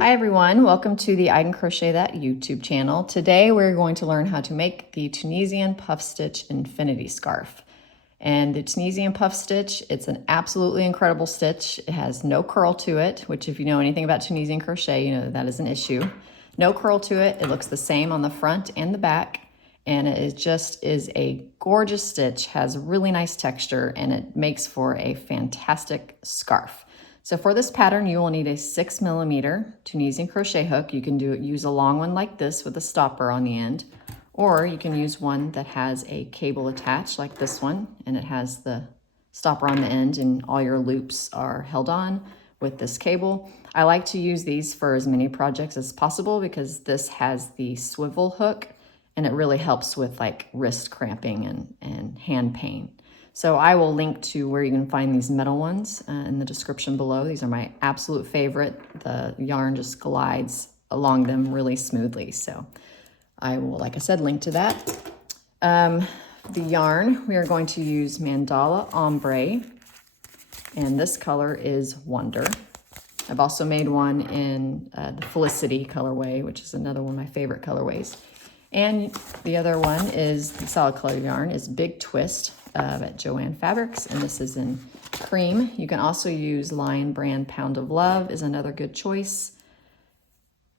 Hi everyone, welcome to the I Can Crochet That YouTube channel. Today we're going to learn how to make the Tunisian Puff Stitch Infinity Scarf. And the Tunisian Puff Stitch, it's an absolutely incredible stitch. It has no curl to it, which if you know anything about Tunisian crochet, you know that is an issue. No curl to it. It looks the same on the front and the back. And it just is a gorgeous stitch, has really nice texture, and it makes for a fantastic scarf. So for this pattern, you will need a 6mm Tunisian crochet hook. You can use a long one like this with a stopper on the end, or you can use one that has a cable attached like this one, and it has the stopper on the end and all your loops are held on with this cable. I like to use these for as many projects as possible because this has the swivel hook and it really helps with like wrist cramping and hand pain. So I will link to where you can find these metal ones in the description below. These are my absolute favorite. The yarn just glides along them really smoothly. So I will, like I said, link to that. The yarn, we are going to use Mandala Ombre, and this color is Wonder. I've also made one in the Felicity colorway, which is another one of my favorite colorways. And the other one is the solid color yarn is Big Twist at Joann Fabrics, and this is in cream. You can also use Lion Brand Pound of Love is another good choice,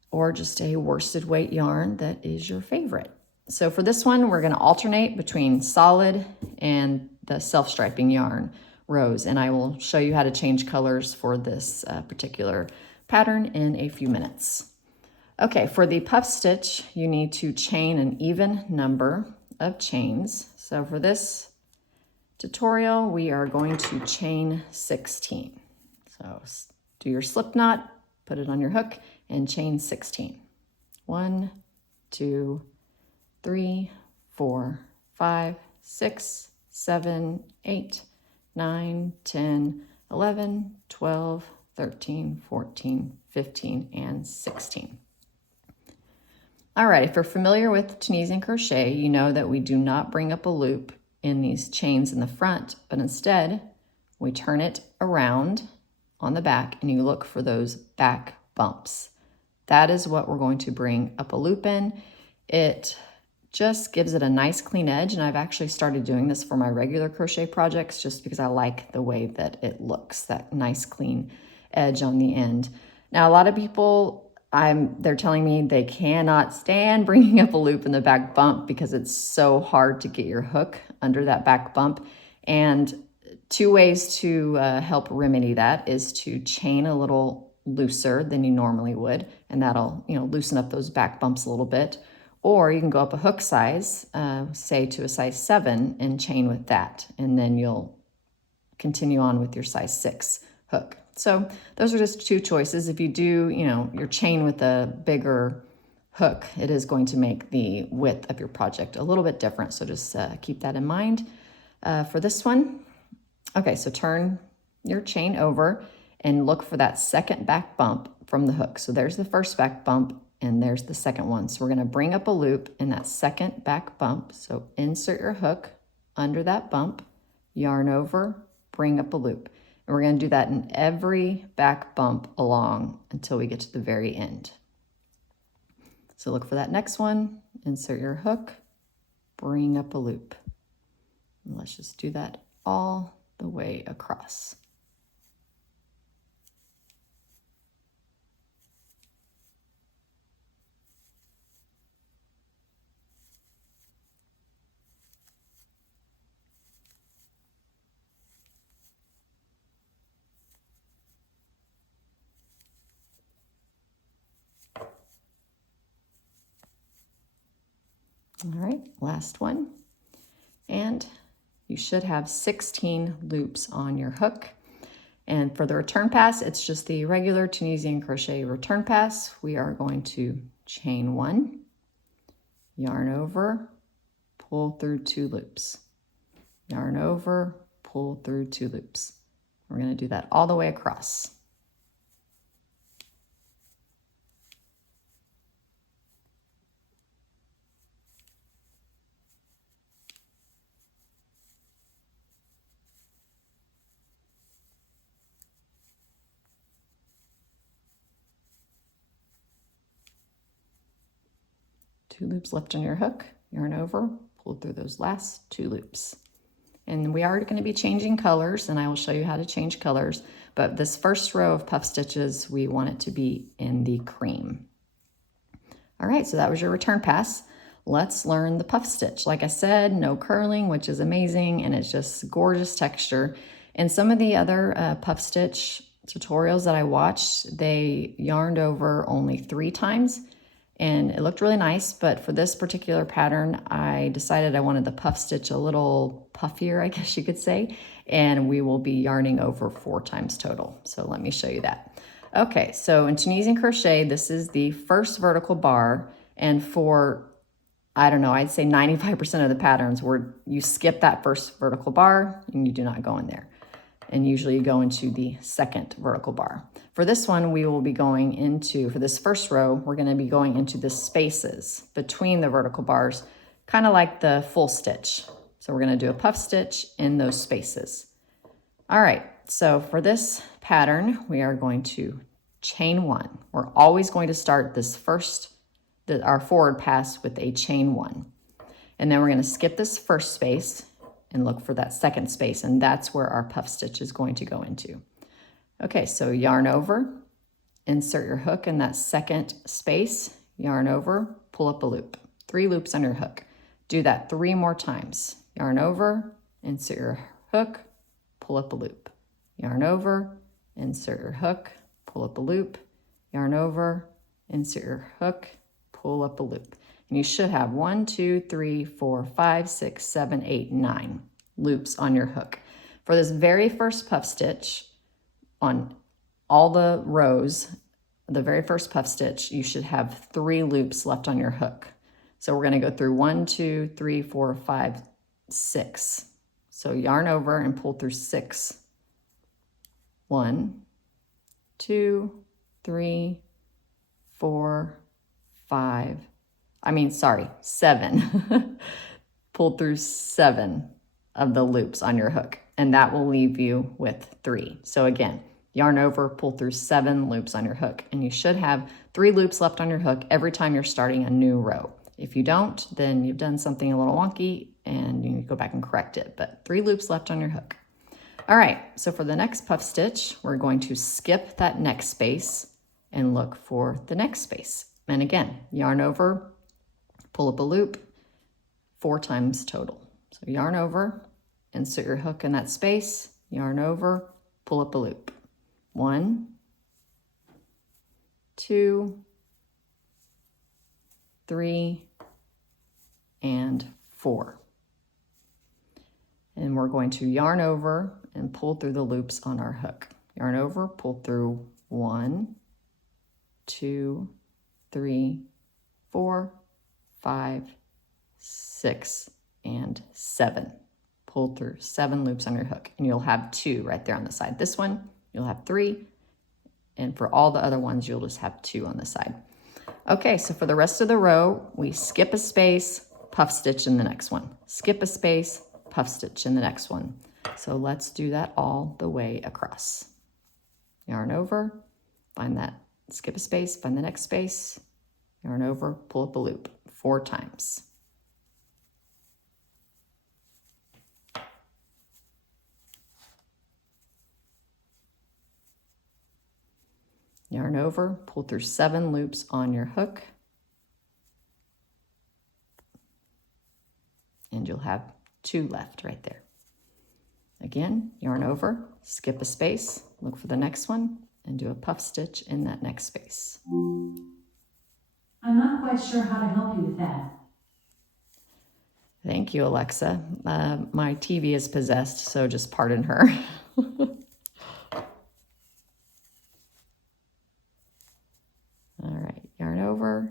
or just a worsted weight yarn that is your favorite. So for this one, we're going to alternate between solid and the self-striping yarn rows, and I will show you how to change colors for this particular pattern in a few minutes. Okay, for the puff stitch, you need to chain an even number of chains. So for this tutorial, we are going to chain 16. So do your slip knot, put it on your hook, and chain 16. 1, 2, 3, 4, 5, 6, 7, 8, 9, 10, 11, 12, 13, 14, 15, and 16. All right, if you're familiar with Tunisian crochet, you know that we do not bring up a loop in these chains in the front, but instead we turn it around on the back and you look for those back bumps. That is what we're going to bring up a loop in. It just gives it a nice clean edge, and I've actually started doing this for my regular crochet projects just because I like the way that it looks, that nice clean edge on the end. Now, a lot of people, they're telling me they cannot stand bringing up a loop in the back bump because it's so hard to get your hook under that back bump. And two ways to help remedy that is to chain a little looser than you normally would, and that'll, loosen up those back bumps a little bit. Or you can go up a hook size, say to a size 7, and chain with that, and then you'll continue on with your size 6 hook. So those are just two choices. If you do, your chain with a bigger hook, it is going to make the width of your project a little bit different. So just keep that in mind for this one. Okay, so turn your chain over and look for that second back bump from the hook. So there's the first back bump and there's the second one. So we're going to bring up a loop in that second back bump. So insert your hook under that bump, yarn over, bring up a loop. And we're going to do that in every back bump along until we get to the very end. So look for that next one, insert your hook, bring up a loop. And let's just do that all the way across. All right, last one. And you should have 16 loops on your hook. And for the return pass, it's just the regular Tunisian crochet return pass. We are going to chain 1, yarn over, pull through 2 loops. Yarn over, pull through 2 loops. We're going to do that all the way across. 2 loops left on your hook, yarn over, pull through those last 2 loops. And we are going to be changing colors, and I will show you how to change colors. But this first row of puff stitches, we want it to be in the cream. All right, so that was your return pass. Let's learn the puff stitch. Like I said, no curling, which is amazing, and it's just gorgeous texture. And some of the other puff stitch tutorials that I watched, they yarned over only 3 times, and it looked really nice. But for this particular pattern, I decided I wanted the puff stitch a little puffier, I guess you could say, and we will be yarning over 4 times total. So let me show you that. Okay, so in Tunisian crochet, this is the first vertical bar, and for, I don't know, I'd say 95% of the patterns where you skip that first vertical bar and you do not go in there. And usually you go into the second vertical bar. For this one, we will be going into, for this first row, we're going to be going into the spaces between the vertical bars, kind of like the full stitch. So we're going to do a puff stitch in those spaces. All right, so for this pattern, we are going to chain 1. We're always going to start this our forward pass with a chain 1. And then we're going to skip this first space and look for that second space, and that's where our puff stitch is going to go into. Okay, so yarn over, insert your hook in that second space, yarn over, pull up a loop. 3 loops on your hook. Do that 3 more times. Yarn over, insert your hook, pull up a loop. Yarn over, insert your hook, pull up a loop. Yarn over, insert your hook, pull up a loop. And you should have 1, 2, 3, 4, 5, 6, 7, 8, 9 loops on your hook. For this very first puff stitch, on all the rows, the very first puff stitch, you should have 3 loops left on your hook. So we're going to go through 1, 2, 3, 4, 5, 6. So yarn over and pull through 6. 1, 2, 3, 4, 5. 7. Pull through 7 of the loops on your hook, and that will leave you with 3. So again, yarn over, pull through 7 loops on your hook, and you should have 3 loops left on your hook every time you're starting a new row. If you don't, then you've done something a little wonky and you need to go back and correct it, but 3 loops left on your hook. All right, so for the next puff stitch, we're going to skip that next space and look for the next space. And again, yarn over, pull up a loop, 4 times total. So yarn over, insert your hook in that space, yarn over, pull up a loop. 1, 2, 3, and 4. And we're going to yarn over and pull through the loops on our hook. Yarn over, pull through 1, 2, 3, 4, 5, 6, and 7. Pull through 7 loops on your hook, and you'll have 2 right there on the side. This one, you'll have 3, and for all the other ones, you'll just have 2 on the side. Okay, so for the rest of the row, we skip a space, puff stitch in the next one. Skip a space, puff stitch in the next one. So let's do that all the way across. Yarn over, find that, skip a space, find the next space, yarn over, pull up a loop 4 times. Yarn over, pull through 7 loops on your hook, and you'll have 2 left right there. Again, yarn over, skip a space, look for the next one, and do a puff stitch in that next space. I'm not quite sure how to help you with that. Thank you, Alexa. My TV is possessed, so just pardon her. All right, yarn over,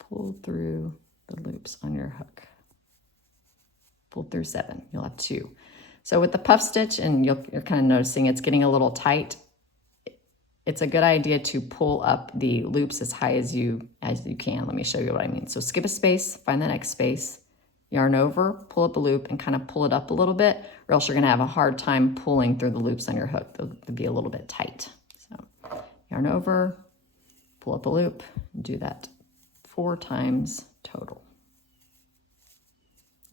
pull through the loops on your hook. Pull through 7, you'll have 2. So with the puff stitch, and you're kind of noticing it's getting a little tight, it's a good idea to pull up the loops as high as you can. Let me show you what I mean. So skip a space, find the next space, yarn over, pull up a loop, and kind of pull it up a little bit, or else you're going to have a hard time pulling through the loops on your hook. They'll be a little bit tight. So yarn over, pull up a loop, and do that 4 times total.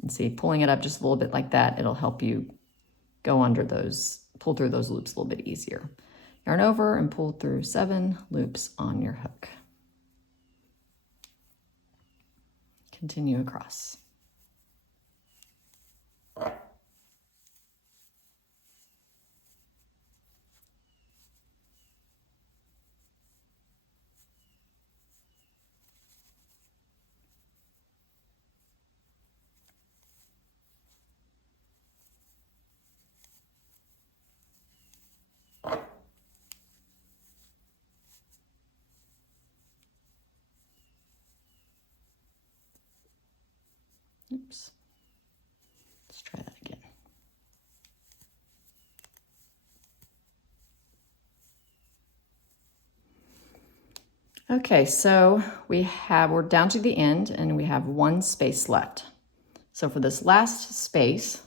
And see, pulling it up just a little bit like that, it'll help you go under those, pull through those loops a little bit easier. Yarn over and pull through 7 loops on your hook. Continue across. Oops. Let's try that again. Okay, so we're down to the end and we have 1 space left. So for this last space,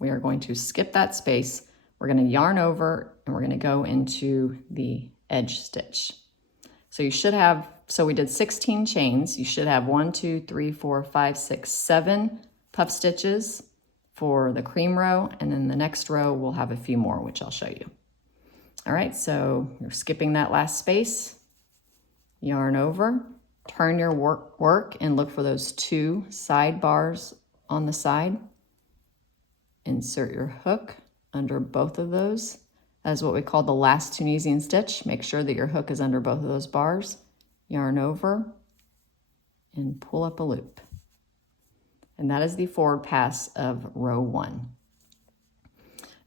we are going to skip that space. We're going to yarn over and we're going to go into the edge stitch. So you should have, so we did 16 chains. You should have 1, 2, 3, 4, 5, 6, 7 puff stitches for the cream row. And then the next row, we'll have a few more, which I'll show you. All right, so you're skipping that last space, yarn over, turn your work and look for those 2 side bars on the side. Insert your hook under both of those. That is what we call the last Tunisian stitch. Make sure that your hook is under both of those bars. Yarn over and pull up a loop. And that is the forward pass of row 1.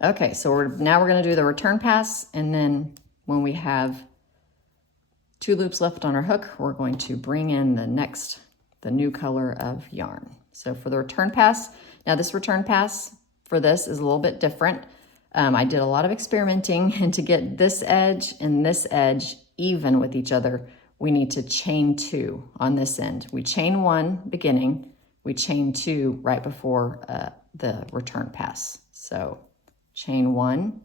Okay, so now we're going to do the return pass, and then when we have 2 loops left on our hook, we're going to bring in the new color of yarn. So for the return pass, now this return pass for this is a little bit different. I did a lot of experimenting, and to get this edge and this edge even with each other, we need to chain 2 on this end. We chain 1 beginning, we chain 2 right before the return pass. So chain 1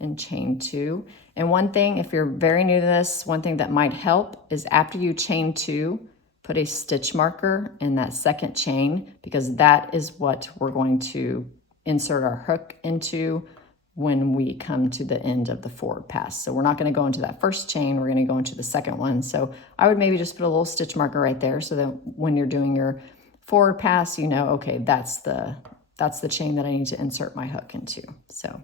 and chain 2. And one thing, if you're very new to this, one thing that might help is after you chain 2, put a stitch marker in that second chain, because that is what we're going to insert our hook into when we come to the end of the forward pass. So we're not going to go into that first chain, we're going to go into the second one. So I would maybe just put a little stitch marker right there so that when you're doing your forward pass, you know, okay, that's the chain that I need to insert my hook into. So,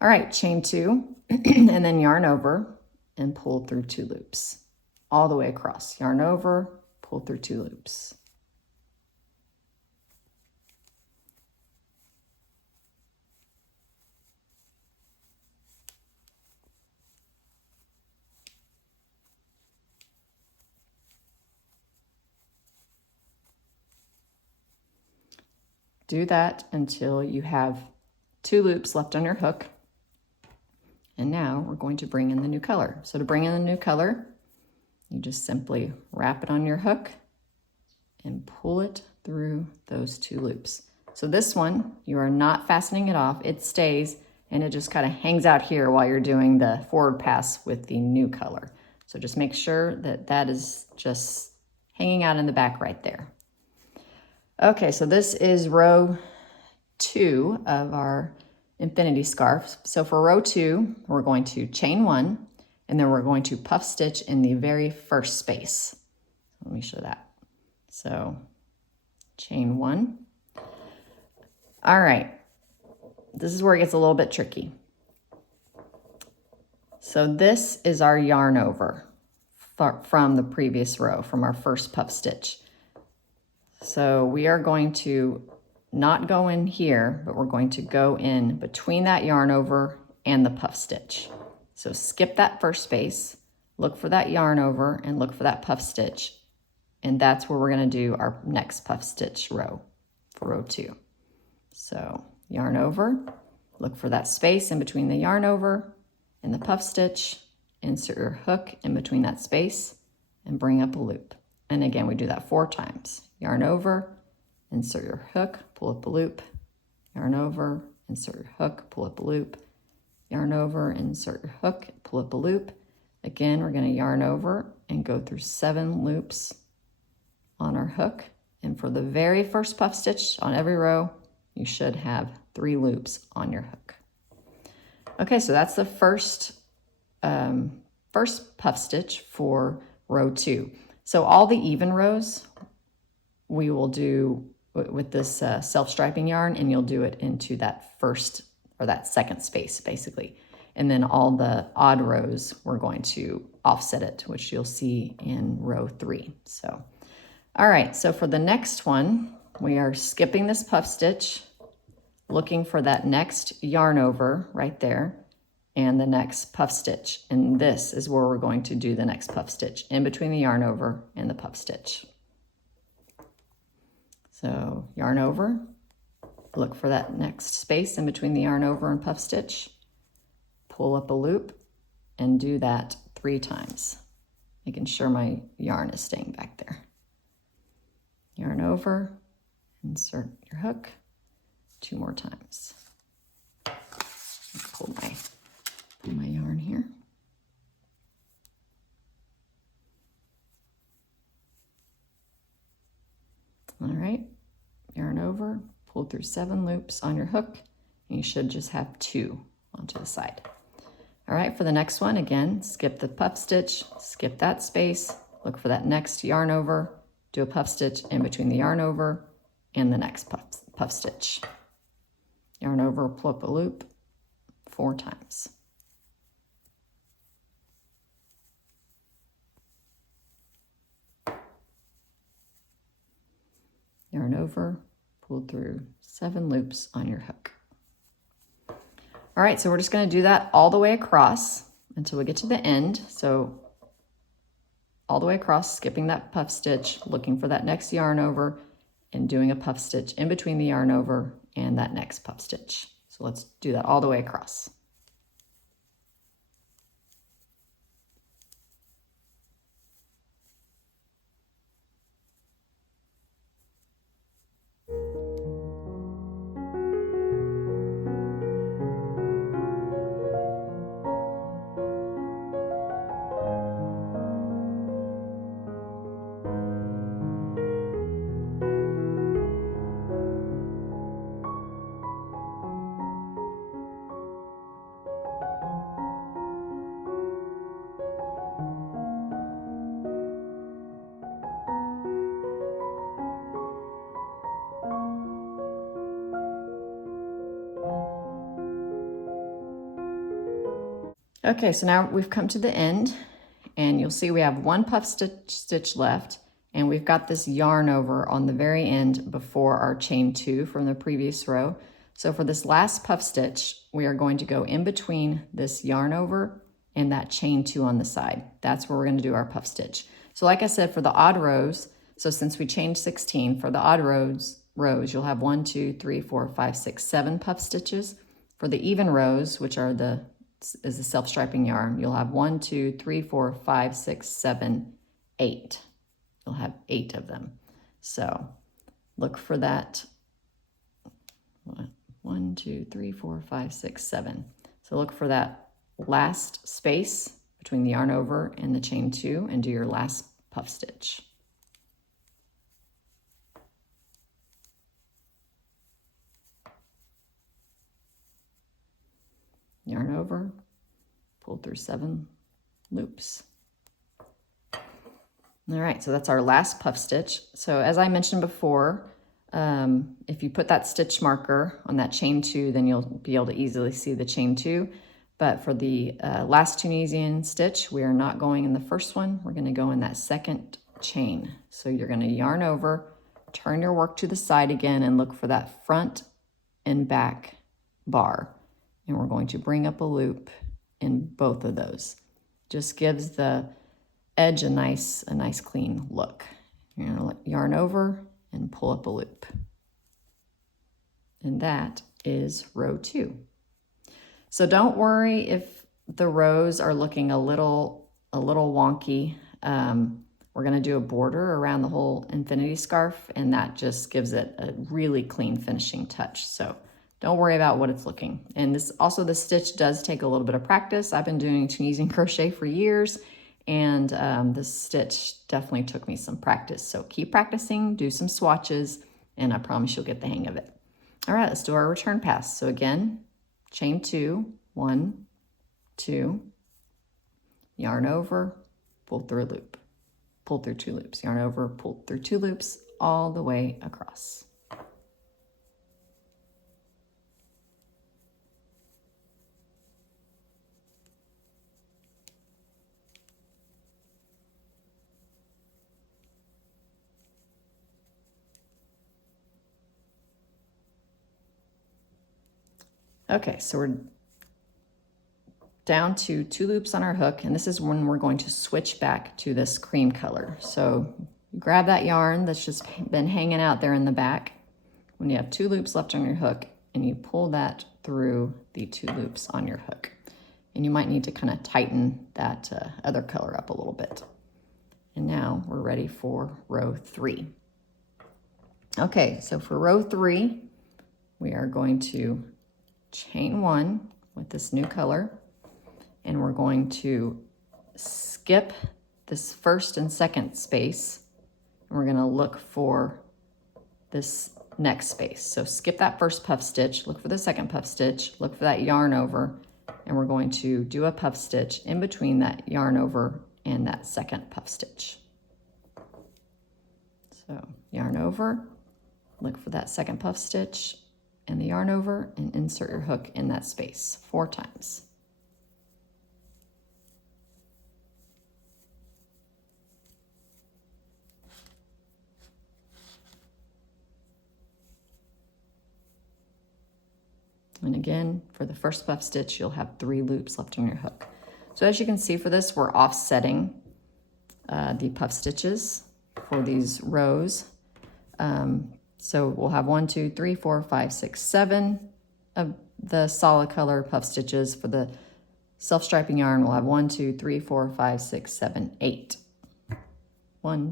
all right, chain 2 and then yarn over and pull through 2 loops all the way across. Yarn over, pull through 2 loops. Do that until you have 2 loops left on your hook. And now we're going to bring in the new color. So to bring in the new color, you just simply wrap it on your hook and pull it through those 2 loops. So this one, you are not fastening it off, it stays, and it just kind of hangs out here while you're doing the forward pass with the new color. So just make sure that that is just hanging out in the back right there. Okay, so this is row 2 of our infinity scarf. So for row 2, we're going to chain 1, and then we're going to puff stitch in the very first space. Let me show that. So chain 1. All right, this is where it gets a little bit tricky. So this is our yarn over from the previous row, from our first puff stitch. So we are going to not go in here, but we're going to go in between that yarn over and the puff stitch. So skip that first space, look for that yarn over and look for that puff stitch. And that's where we're going to do our next puff stitch row for row 2. So yarn over, look for that space in between the yarn over and the puff stitch, insert your hook in between that space and bring up a loop. And again, we do that 4 times. Yarn over, insert your hook, pull up a loop, yarn over, insert your hook, pull up a loop, yarn over, insert your hook, pull up a loop, Again, we're going to yarn over and go through 7 loops on our hook. And for the very first puff stitch on every row, you should have 3 loops on your hook. Okay, so that's the first puff stitch for row 2. So all the even rows we will do with this self-striping yarn, and you'll do it into that first or that second space basically. And then all the odd rows, we're going to offset it, which you'll see in row 3. So, all right, so for the next one, we are skipping this puff stitch, looking for that next yarn over right there, and the next puff stitch. And this is where we're going to do the next puff stitch, in between the yarn over and the puff stitch. So yarn over, look for that next space in between the yarn over and puff stitch, pull up a loop, and do that 3 times, making sure my yarn is staying back there. Yarn over, insert your hook, 2 more times. Pull my yarn here. All right, yarn over, pull through 7 loops on your hook, and you should just have 2 onto the side. All right, for the next one, again, skip the puff stitch, skip that space, look for that next yarn over, do a puff stitch in between the yarn over and the next puff stitch. Yarn over, pull up a loop 4 times. Yarn over, pull through 7 loops on your hook. All right, so we're just going to do that all the way across until we get to the end. So all the way across, skipping that puff stitch, looking for that next yarn over, and doing a puff stitch in between the yarn over and that next puff stitch. So let's do that all the way across. Okay, so now we've come to the end, and you'll see we have 1 puff stitch left, and we've got this yarn over on the very end before our chain 2 from the previous row. So for this last puff stitch, we are going to go in between this yarn over and that chain 2 on the side. That's where we're going to do our puff stitch. So like I said, for the odd rows, so since we changed 16, for the odd rows you'll have 1, 2, 3, 4, 5, 6, 7 puff stitches. For the even rows, which are the self-striping yarn, you'll have 1, 2, 3, 4, 5, 6, 7, 8. You'll have 8 of them. So look for that 1, 2, 3, 4, 5, 6, 7. So look for that last space between the yarn over and the chain 2 and do your last puff stitch. Yarn over, pull through 7 loops. All right, so that's our last puff stitch. So as I mentioned before, if you put that stitch marker on that chain 2, then you'll be able to easily see the chain 2. But for the last Tunisian stitch, we are not going in the first one. We're going to go in that second chain. So you're going to yarn over, turn your work to the side again, and look for that front and back bar. And we're going to bring up a loop in both of those. Just gives the edge a nice clean look. You're going to yarn over and pull up a loop. And that is row 2. So don't worry if the rows are looking a little wonky. We're going to do a border around the whole infinity scarf, and that just gives it a really clean finishing touch. So Don't worry about what it's looking. And this also, the stitch does take a little bit of practice. I've been doing Tunisian crochet for years, and this stitch definitely took me some practice. So keep practicing, do some swatches, and I promise you'll get the hang of it. All right, let's do our return pass. So again, chain 2, 1, 2, yarn over, pull through a loop, pull through 2 loops, yarn over, pull through 2 loops, all the way across. Okay, so we're down to 2 loops on our hook, and this is when we're going to switch back to this cream color. So grab that yarn that's just been hanging out there in the back when you have 2 loops left on your hook, and you pull that through the 2 loops on your hook. And you might need to kind of tighten that other color up a little bit. And now we're ready for row 3. Okay, so for row 3, we are going to chain 1 with this new color, and we're going to skip this first and second space, and we're going to look for this next space. So skip that first puff stitch, look for the second puff stitch, look for that yarn over, and we're going to do a puff stitch in between that yarn over and that second puff stitch. So yarn over, look for that second puff stitch and the yarn over, and insert your hook in that space 4 times. And again, for the first puff stitch, you'll have 3 loops left on your hook. So as you can see for this, we're offsetting the puff stitches for these rows. So we'll have 1, 2, 3, 4, 5, 6, 7 of the solid color puff stitches. For the self-striping yarn, we'll have 1, 2, 3, 4, 5, 6, 7, 8.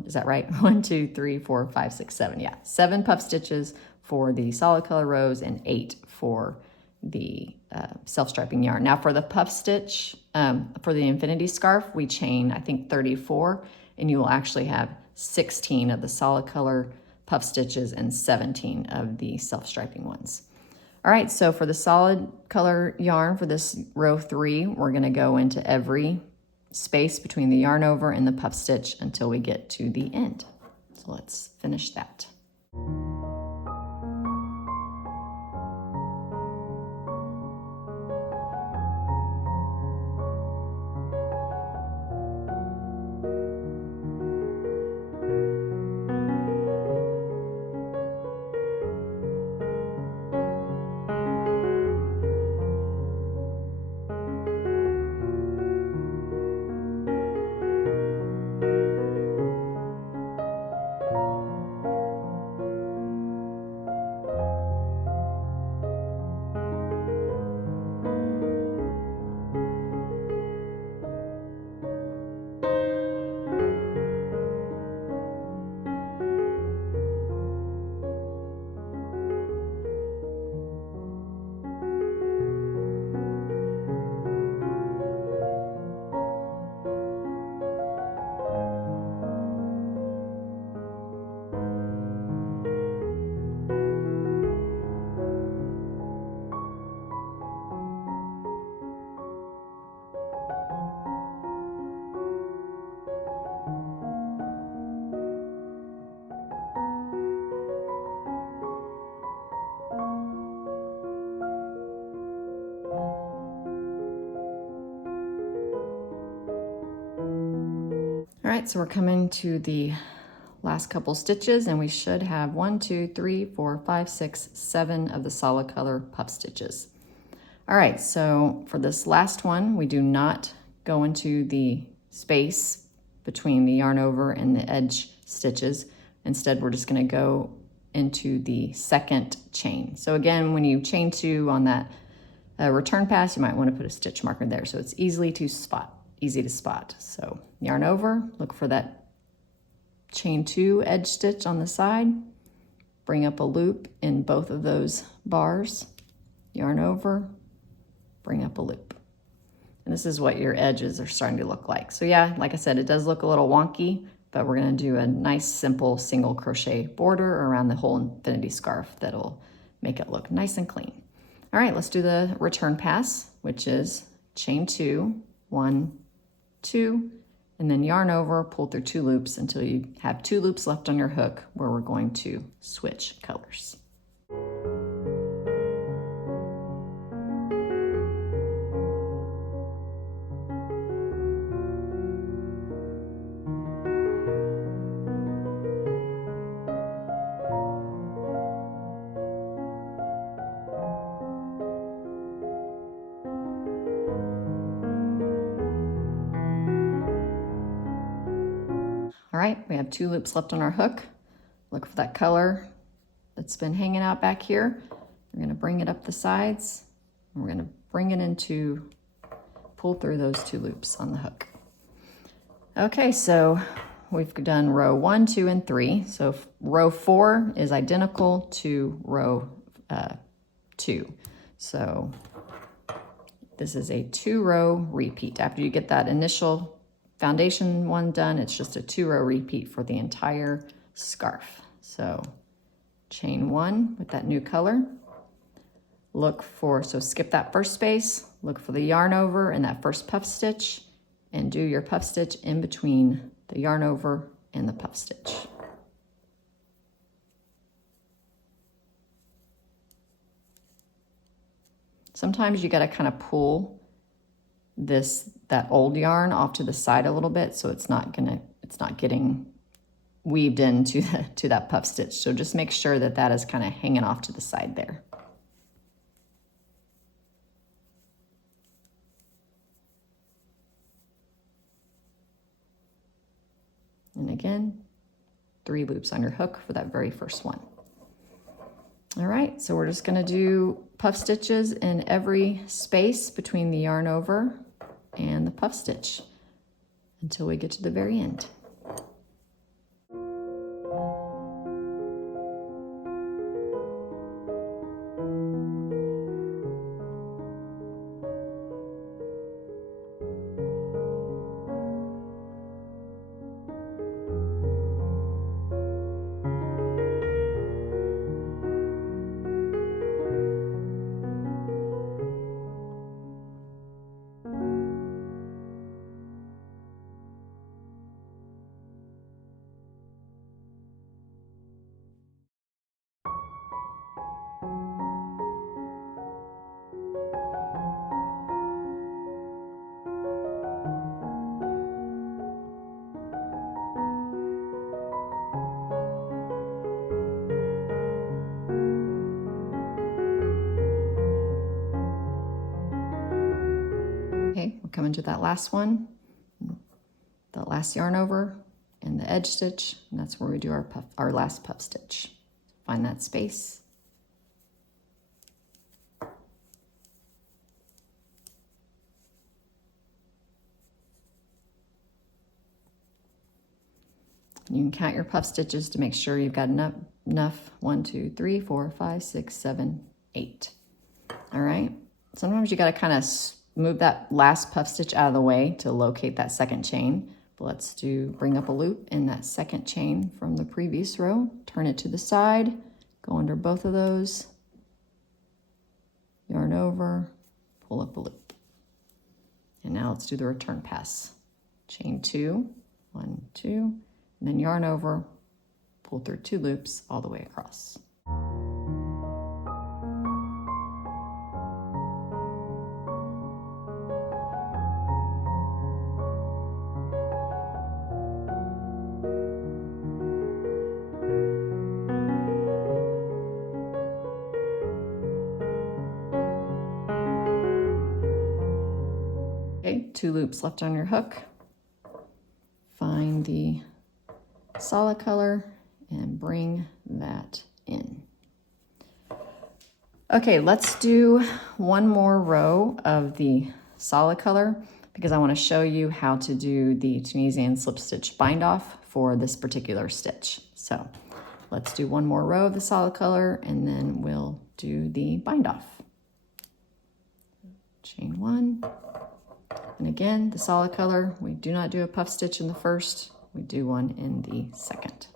Is that right? 1, 2, 3, 4, 5, 6, 7. Yeah, 7 puff stitches for the solid color rows and 8 for the self-striping yarn. Now for the puff stitch, for the infinity scarf, we chain, I think, 34, and you will actually have 16 of the solid color puff stitches and 17 of the self-striping ones. All right, so for the solid color yarn for this row 3, we're gonna go into every space between the yarn over and the puff stitch until we get to the end. So let's finish that. All right, so we're coming to the last couple stitches, and we should have 1, 2, 3, 4, 5, 6, 7 of the solid color puff stitches. All right, so for this last one, we do not go into the space between the yarn over and the edge stitches. Instead, we're just gonna go into the second chain. So again, when you chain 2 on that return pass, you might want to put a stitch marker there so it's easy to spot. So yarn over, look for that chain 2 edge stitch on the side, bring up a loop in both of those bars, yarn over, bring up a loop. And this is what your edges are starting to look like. So yeah, like I said, it does look a little wonky, but we're gonna do a nice simple single crochet border around the whole infinity scarf that'll make it look nice and clean. All right, let's do the return pass, which is chain 2, 1, 2, and then yarn over, pull through 2 loops until you have 2 loops left on your hook where we're going to switch colors. All right, we have 2 loops left on our hook. Look for that color that's been hanging out back here. We're gonna bring it up the sides, and we're gonna bring it into, pull through those 2 loops on the hook. Okay, so we've done row 1, 2, and 3. So row 4 is identical to row 2. So this is a 2-row repeat. After you get that initial foundation one done, it's just a 2-row repeat for the entire scarf. So chain 1 with that new color. Look for, so skip that first space, look for the yarn over in that first puff stitch, and do your puff stitch in between the yarn over and the puff stitch. Sometimes you gotta kind of pull that old yarn off to the side a little bit so it's not getting weaved into to that puff stitch. So just make sure that that is kind of hanging off to the side there. And again, 3 loops on your hook for that very first one. All right, so we're just gonna do puff stitches in every space between the yarn over and the puff stitch until we get to the very end. Okay, we're coming to that last one, the last yarn over and the edge stitch, and that's where we do our last puff stitch. Find that space. You can count your puff stitches to make sure you've got enough. 1, 2, 3, 4, 5, 6, 7, 8. All right, sometimes you gotta kind of move that last puff stitch out of the way to locate that second chain. But let's bring up a loop in that second chain from the previous row, turn it to the side, go under both of those, yarn over, pull up a loop. And now let's do the return pass. Chain 2, 1, 2, and then yarn over, pull through 2 loops all the way across. Okay, 2 loops left on your hook. Find the solid color and bring that in. Okay, let's do one more row of the solid color because I want to show you how to do the Tunisian slip stitch bind off for this particular stitch. So let's do one more row of the solid color and then we'll do the bind off. chain 1, and again, the solid color, we do not do a puff stitch in the first, we do one in the second.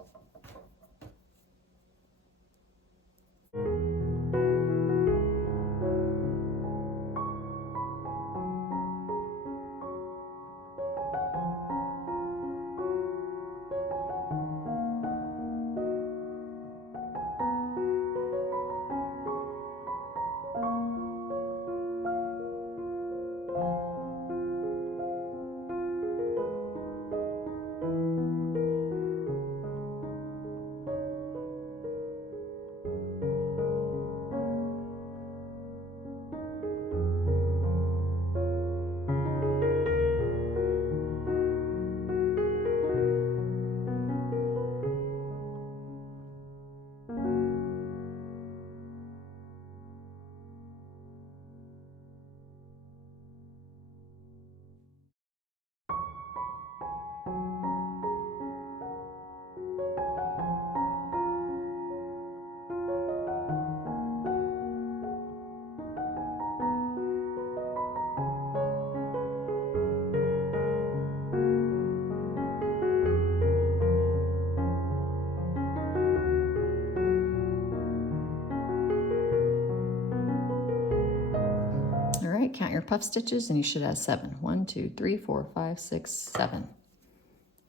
Count your puff stitches and you should have 7. 1, 2, 3, 4, 5, 6, 7.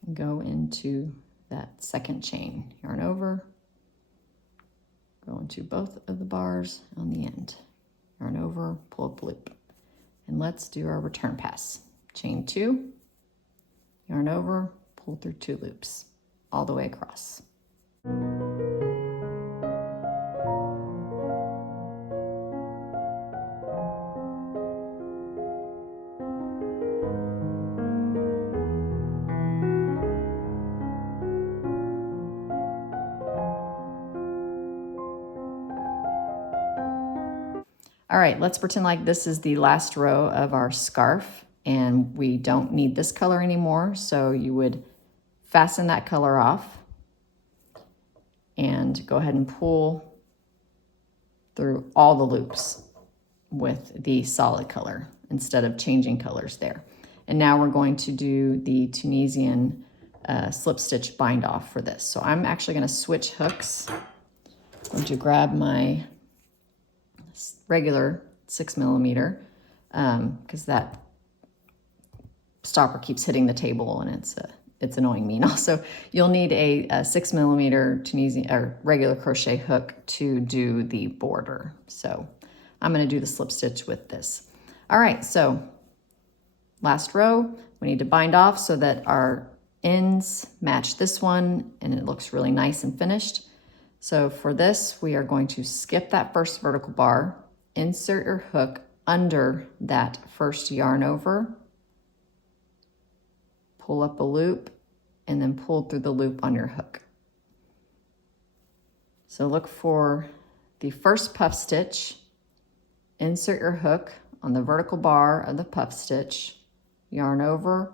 And go into that second chain. Yarn over, go into both of the bars on the end. Yarn over, pull up loop. And let's do our return pass. Chain 2, yarn over, pull through 2 loops all the way across. All right, let's pretend like this is the last row of our scarf and we don't need this color anymore. So you would fasten that color off and go ahead and pull through all the loops with the solid color instead of changing colors there. And now we're going to do the Tunisian slip stitch bind off for this. So I'm actually going to switch hooks. I'm going to grab my regular 6mm because that stopper keeps hitting the table and it's annoying me. And also you'll need a 6mm Tunisian or regular crochet hook to do the border. So I'm going to do the slip stitch with this. All right, so last row, we need to bind off so that our ends match this one and it looks really nice and finished. So for this, we are going to skip that first vertical bar, insert your hook under that first yarn over, pull up a loop, and then pull through the loop on your hook. So look for the first puff stitch, insert your hook on the vertical bar of the puff stitch, yarn over,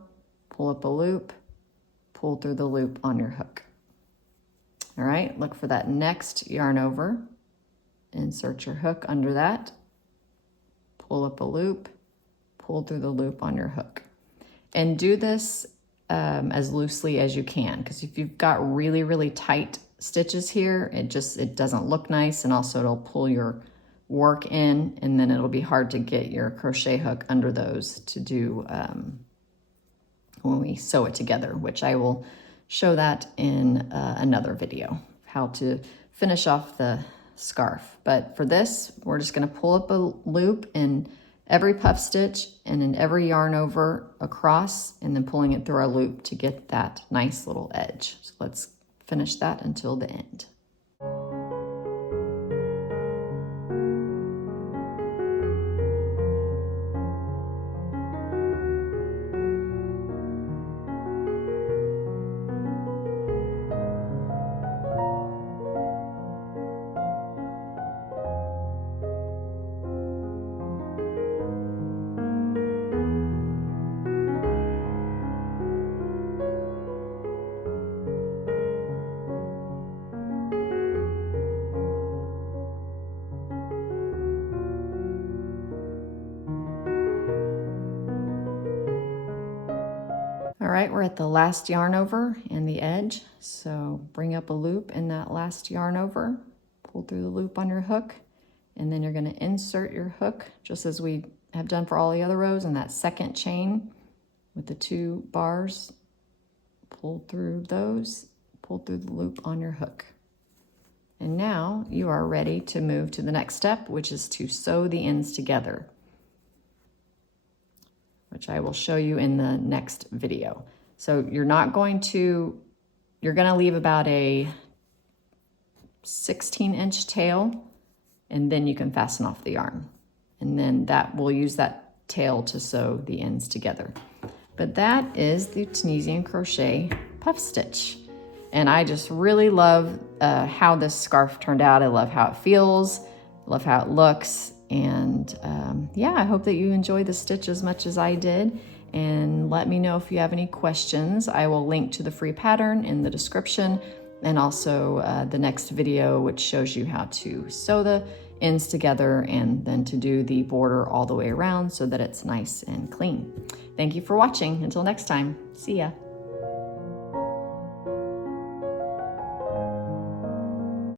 pull up a loop, pull through the loop on your hook. All right, look for that next yarn over, insert your hook under that, pull up a loop, pull through the loop on your hook. And do this as loosely as you can, because if you've got really, really tight stitches here, it doesn't look nice, and also it'll pull your work in, and then it'll be hard to get your crochet hook under those to do when we sew it together, which I will show that in another video, how to finish off the scarf. But for this, we're just going to pull up a loop in every puff stitch and in every yarn over across, and then pulling it through our loop to get that nice little edge. So let's finish that until the end. right, we're at the last yarn over and the edge. So bring up a loop in that last yarn over, pull through the loop on your hook, and then you're going to insert your hook just as we have done for all the other rows in that second chain with the 2 bars. Pull through those, pull through the loop on your hook. And now you are ready to move to the next step, which is to sew the ends together, which I will show you in the next video. So you're going to leave about a 16-inch tail, and then you can fasten off the yarn. And then we'll use that tail to sew the ends together. But that is the Tunisian Crochet Puff Stitch. And I just really love how this scarf turned out. I love how it feels, love how it looks. And yeah, I hope that you enjoyed the stitch as much as I did. And let me know if you have any questions. I will link to the free pattern in the description, and also the next video, which shows you how to sew the ends together and then to do the border all the way around so that it's nice and clean. Thank you for watching. Until next time, see ya.